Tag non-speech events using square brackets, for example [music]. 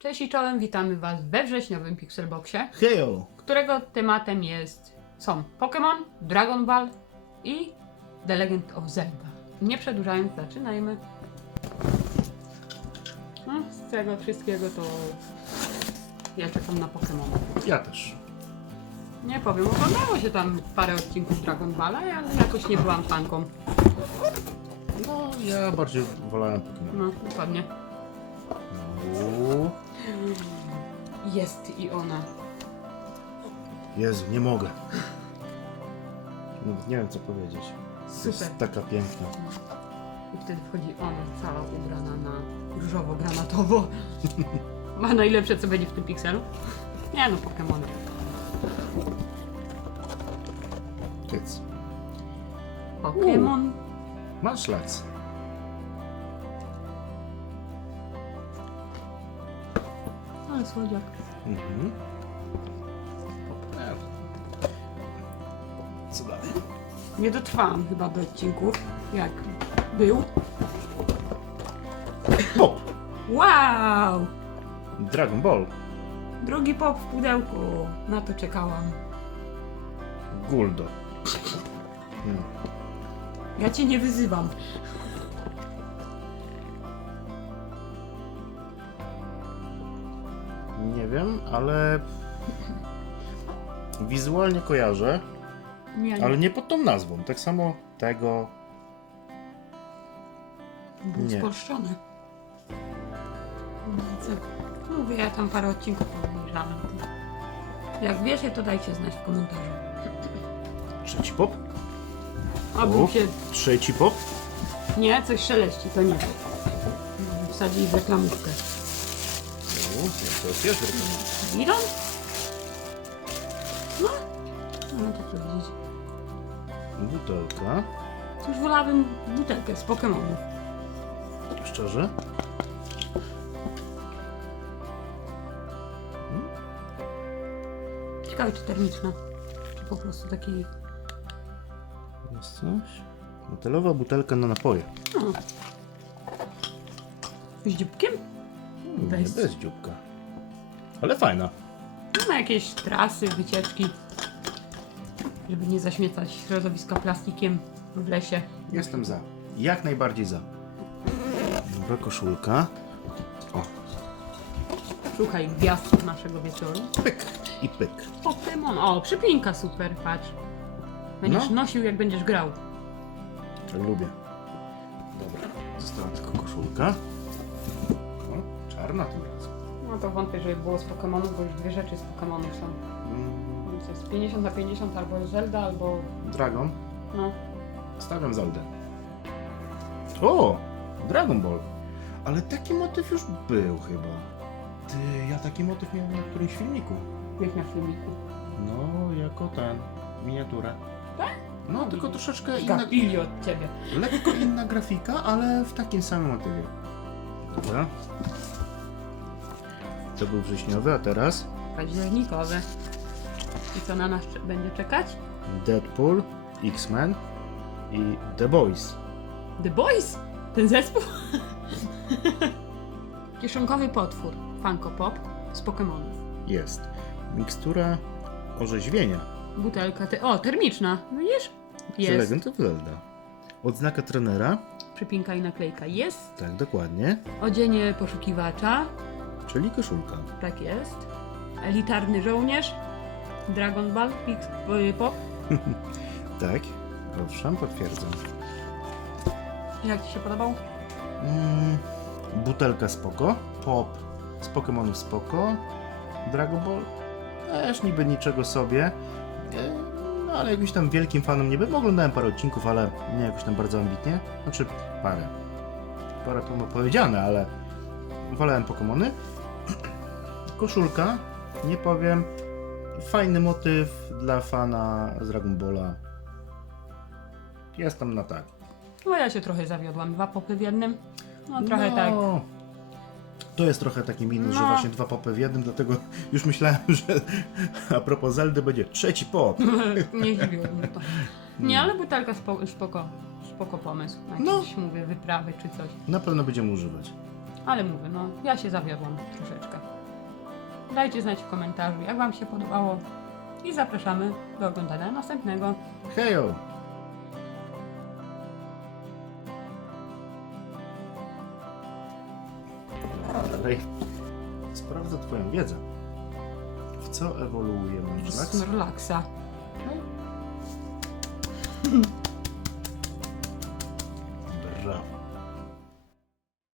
Cześć i czołem, witamy Was we wrześniowym Pixelboxie, Hejo! którego tematem jest są Pokémon, Dragon Ball i The Legend of Zelda. Nie przedłużając, zaczynajmy. No, z tego wszystkiego to ja czekam na Pokémon. Ja też. Nie powiem, oglądało się tam parę odcinków Dragon Balla, ale jakoś nie byłam fanką. No, ja bardziej wolałem Pokémon. No, dokładnie. Jest i ona. Jezu, nie mogę. Nie wiem co powiedzieć. Super. Jest taka piękna. I wtedy wchodzi ona cała ubrana na różowo-granatowo. Ma najlepsze co będzie w tym pikselu. Nie no, Pokémony. Kiec. Pokémon. Masz rację. Ale słodziak. Mhm. Co dalej? Nie dotrwałam chyba do odcinków, jak był. Pop! Wow! Dragon Ball. Drugi pop w pudełku. Na to czekałam. Guldo. Hmm. Ja cię nie wyzywam. Nie wiem, ale wizualnie kojarzę, Nie, nie. ale nie pod tą nazwą. Tak samo tego. Był nie. spolszczony. No, co- Mówię, ja tam parę odcinków obejrzałam. Jak wiecie, to dajcie znać w komentarzu. Trzeci pop? Uf. się... Trzeci pop? Nie, coś szeleści, to nie. Wsadzili reklamówkę. To jest pierwszy reklama. Iron? No, no to powiedzieć. Butelka. Już wolałabym butelkę z Pokemonów. Szczerze? Ciekawe, czy termiczna. Czy po prostu taki... Jest coś? Metelowa butelka na napoje. No. Z dzióbkiem? Nie, Bez. bez dzióbka. Ale fajna. No, na jakieś trasy, wycieczki. Żeby nie zaśmiecać środowiska plastikiem w lesie. Jestem za. Jak najbardziej za. Dobra koszulka. O, Szukaj gwiazd naszego wieczoru. pyk i pyk. Pokémon. O, przypinka super, patrz. Będziesz No. nosił, jak będziesz grał. Tak lubię. Dobra, została tylko koszulka. Czarna tym razem. No to wątpię, żeby było z Pokémonów, bo już dwie rzeczy z Pokémonów są. Mm, Więc jest 50 na 50 albo Zelda, albo... Dragon. No. Stawiam Zeldę. O! Dragon Ball. Ale taki motyw już był chyba. Ty, ja taki motyw miałem na którymś filmiku. Jak na filmiku. No, jako ten. Miniaturę. Tak? No, tylko troszeczkę inna, Gapili od ciebie. lekko inna grafika, ale w takim samym motywie. Dobra. To był wrześniowy, a teraz Październikowe. I co na nas będzie czekać? Deadpool, X-Men i The Boys. The Boys? Ten zespół? [laughs] Kieszonkowy potwór. Funko Pop z Pokémonów. Jest. Mikstura orzeźwienia. Butelka te... O, termiczna. Widzisz? The Jest. Legend of Zelda. Odznaka trenera. Przypinka i naklejka jest. Tak, dokładnie. Odzienie poszukiwacza. Czyli koszulka. Tak jest. Elitarny żołnierz. Dragon Ball. Pix, Pop. [laughs] Tak, owszem, potwierdzam. Jak Ci się podobał? Mm, butelka spoko. Pop z Pokémonów spoko. Dragon Ball też niby niczego sobie. E, No ale jakimś tam wielkim fanem nie byłem. Oglądałem parę odcinków, ale nie jakoś tam bardzo ambitnie. Znaczy parę. Parę to ma powiedziane, ale wolałem Pokémony. Koszulka, nie powiem. Fajny motyw dla fana z Dragon Balla. Jestem na tak. No ja się trochę zawiodłam. Dwa popy w jednym. No trochę tak. To jest trochę taki minus, że No. właśnie dwa popy w jednym, dlatego [laughs] już myślałem, że [laughs] a propos Zeldy będzie trzeci pop. [laughs] Nie dziwiło mnie to. Nie, ale butelka spoko, spoko, spoko pomysł. No. jakieś, mówię, wyprawy czy coś. Na pewno będziemy używać. Ale mówię, no ja się zawiodłam troszeczkę. Dajcie znać w komentarzu, jak Wam się podobało i zapraszamy do oglądania następnego. Hejo! Dalej. Sprawdzę Twoją wiedzę. W co ewoluuje Munchlax? Snorlaxa. Brawo.